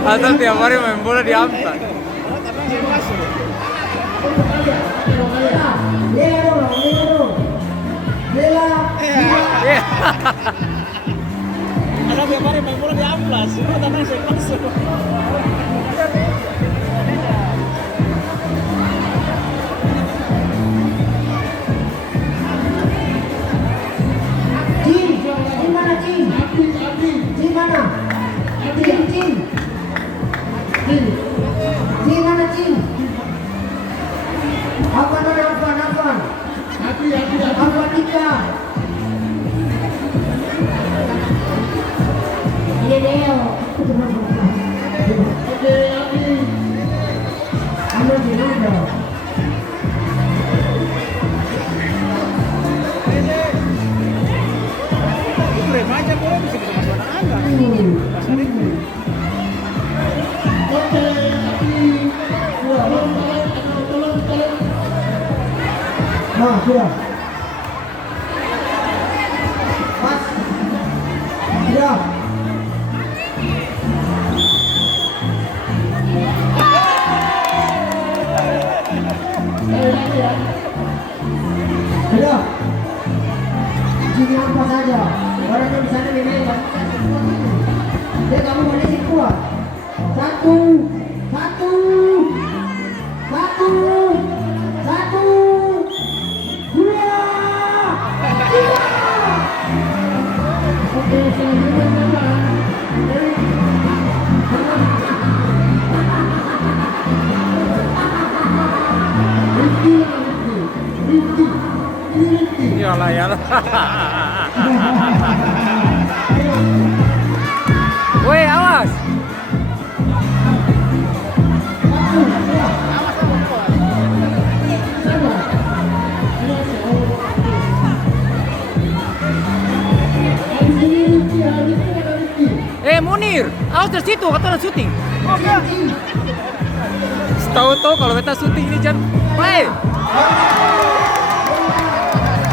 Atau tiap hari main bola di Amta. Ada tiap hari main bola di Amplas, itu tanah saya masuk. Remaja bola bisa masuk anak-anak. Nah, sudah. Mas. Sudah. Sudah. Sini apa saja. Orang yang di sana memang dia kamu mana kuat. Satu. Iyalah ya. Woi, awas. Munir, awas dari situ, kata orang syuting. Tahu-tahu kalau kita syuting ini Jan. Woi.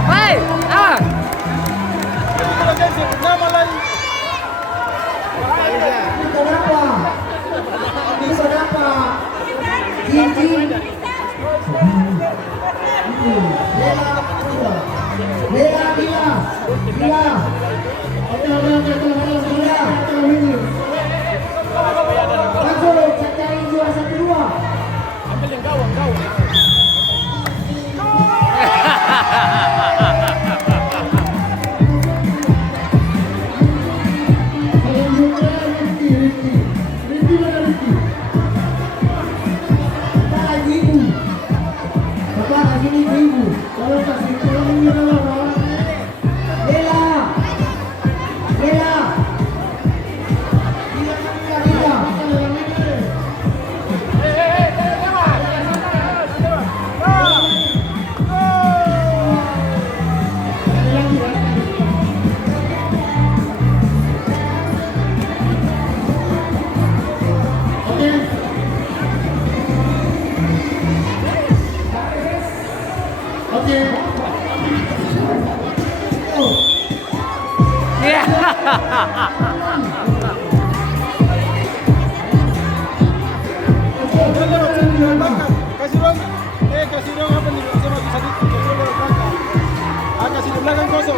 Woi, awas. Ambil yang gawang. Kasih dong apa nih? Sama bisa di belakang. Kasih di belakang kosong.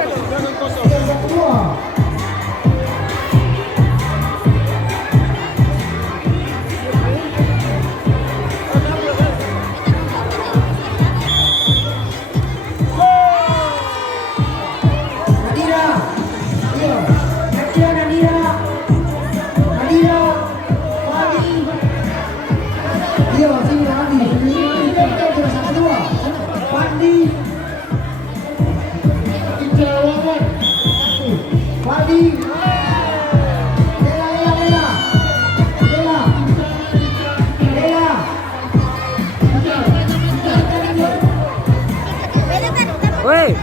Woi.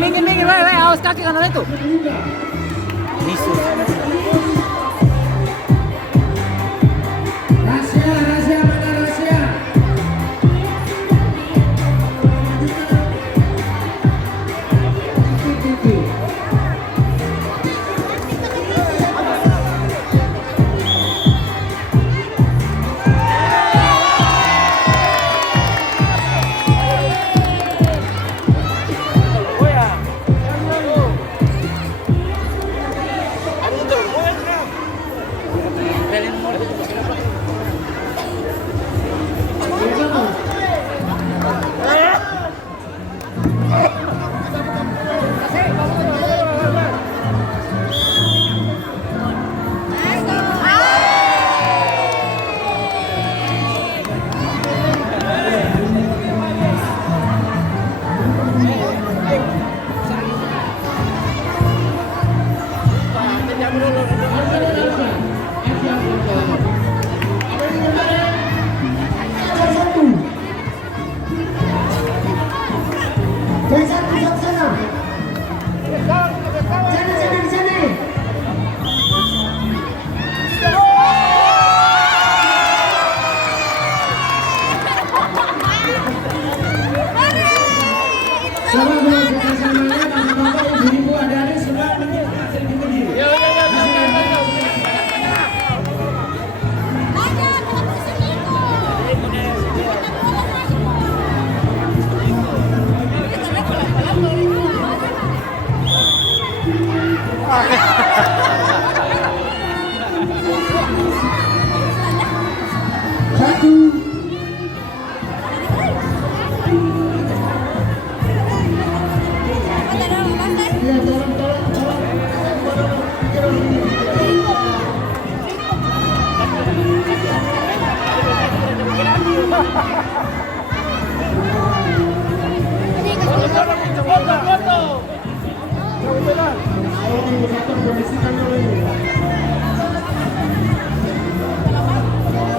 Minggir, minggir, weh, awas kaki kanan itu. Yesus. Rahasia, mana rahasia?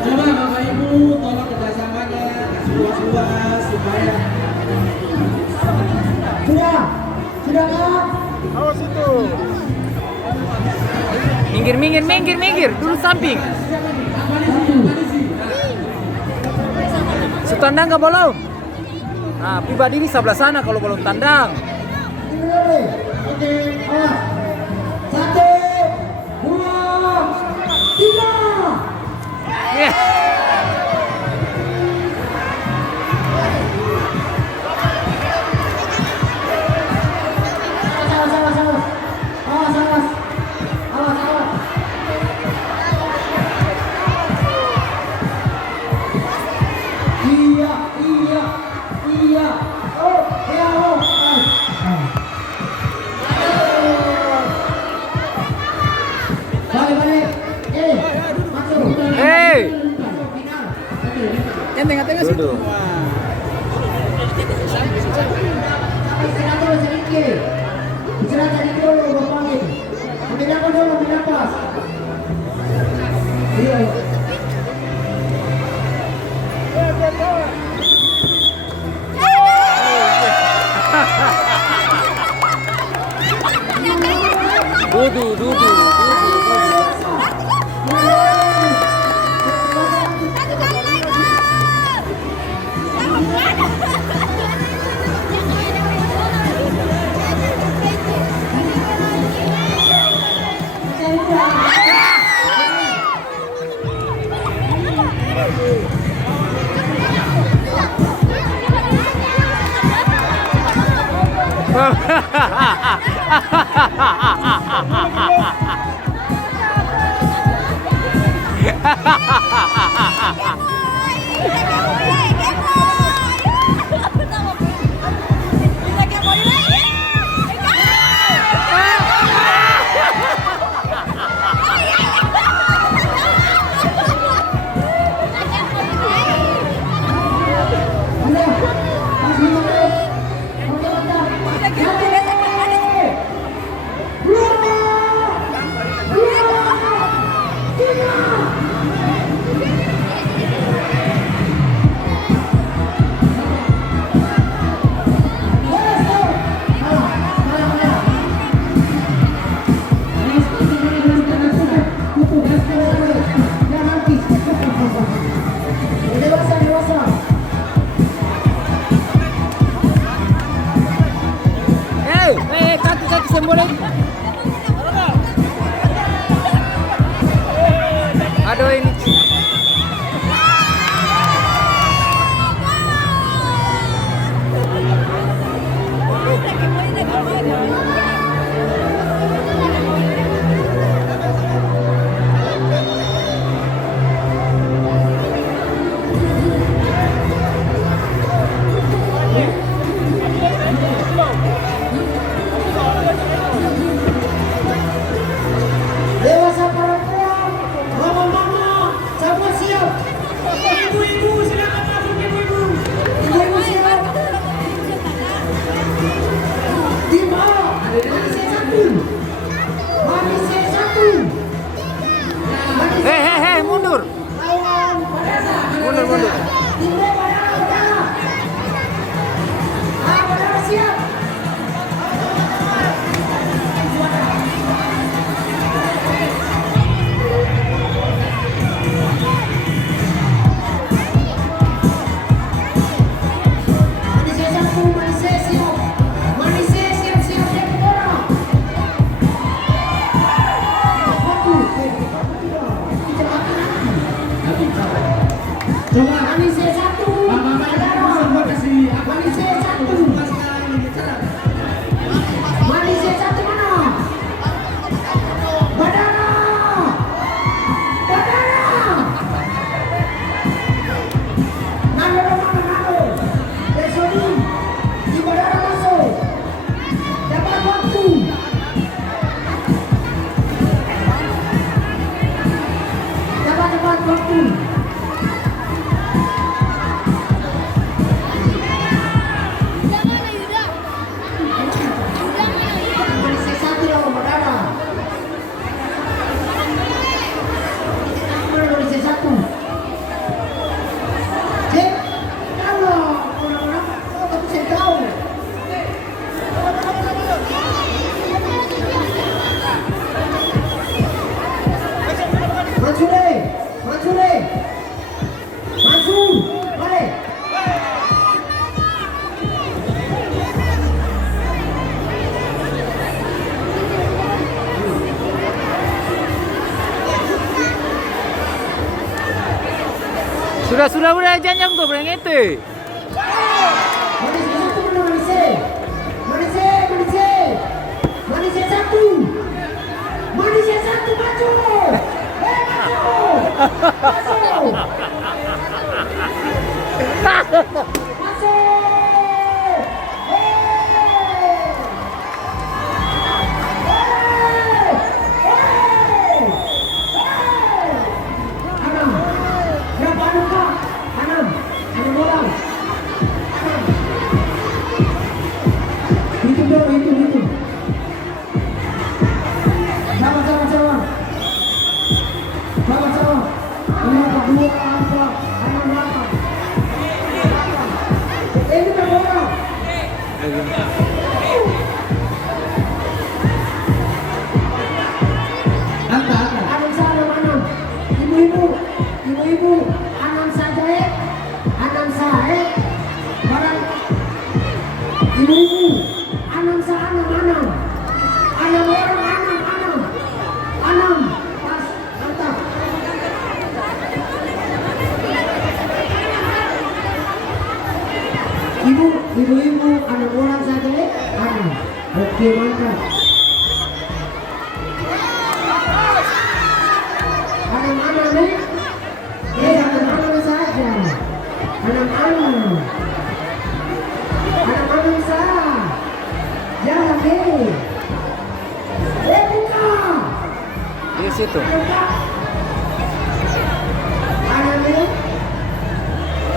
Coba Bapak Ibu tolong kerjasamanya kasih luas-luas supaya sudah kah? Awas itu. Minggir, minggir, minggir, minggir. Dulu samping. Setandang nggak bolong. Nah, pribadi di sebelah sana kalau belum tandang. Oke, awas. 1, 2, 3. Yeah. Iya. Oh, ya, oh. Balik. Masuk. Hey. Yang tengah-tengah situ. Istirahat sedikit. Istirahat sedikit dulu, Bapak. Ambil nafas dulu, ambil nafas. Iya. Dudu. satu sembola itu. Aduh ini. Dewasa perempuan, mama-mama, semua siap. Ibu-ibu, silakan masuk ibu-ibu. Ibu-ibu siap. Lima, manis satu. Manis satu. Hei, mundur. Lawan, Mundur. Timbo Badara. Badara siap. Coba manisnya satu. Manisnya satu. Manisnya satu mana? Badara. Nado. Besoni. Di Badara masuk. Dapat waktu. Dapat waktu. Manisnya satu lawan Badara. Mana manisnya satu? Cek, kalau orang-orang aku bisa tahu. Mansur, balik. Sudah jangan tuh berengete. Manisnya satu mana manisnya? Manisnya satu. Manisnya satu maju. Masuk. Anam. Berapa anu Kak? Anam orang. Hitung dong, hitung. Sama. Ini kedua angka, Anam berapa? Ini berapa orang? Angka. Anam sana Anam. Ibu-ibu, Anam saja barang. Ibu-ibu, Anam Anam orang, Anam. Pas, mantap. Ibu-ibu, Anam orang saja Anam. Oke, mantap. Anam nih. Anam saja. Anam saja. Jangan nih. Buka. Di situ. Anam nih.